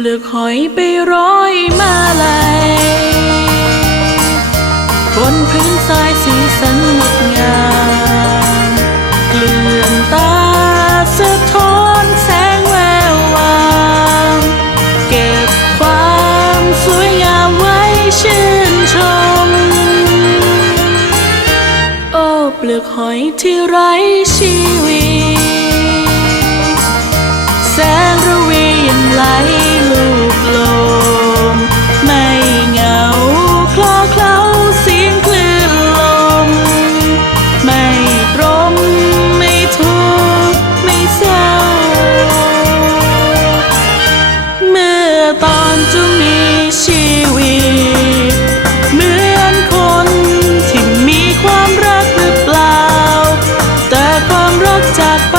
ปลือกหอยไปร้อยมาลัยบนพื้นทรายสีสันงดงามเกลื่อนตาสะท้อนแสงแวววาวเก็บความสวยงามไว้ชื่นชม โอ้เปลือกหอยที่ไร้ ชีวิต เหมือนคนที่มีความรักหรือเปล่า แต่ความรักจากไป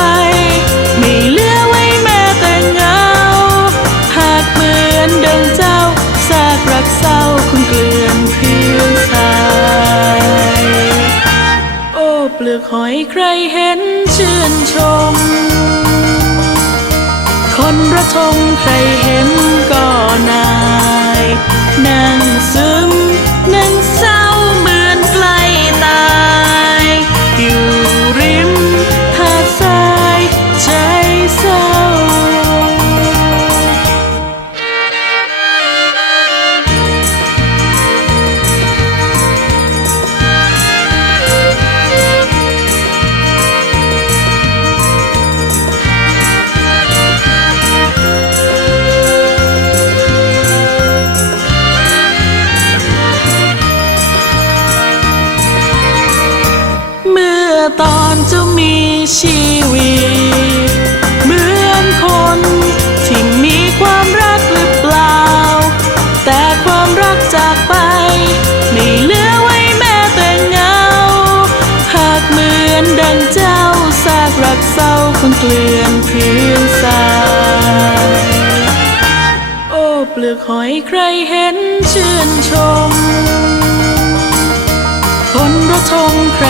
ไม่เหลือไว้แม้แต่เงา หากเหมือนดังเจ้าซากรักเศร้าคงเกลื่อนพื้นทรายโอ้เปลือกหอยใครเห็นชื่นชม คนระทมใครเห็นก็นา ยนั่ง ตอนจะมีชีวิต เหมือนคนที่มีความรักหรือเปล่า แต่ความรักจากไป ไม่เหลือไว้แม้แต่เงา หากเหมือนดังเจ้าซากรักเศร้าคงเกลื่อนพื้นทรายโอ้เปลือกหอยใครเห็นชื่นชม คนระทมใคร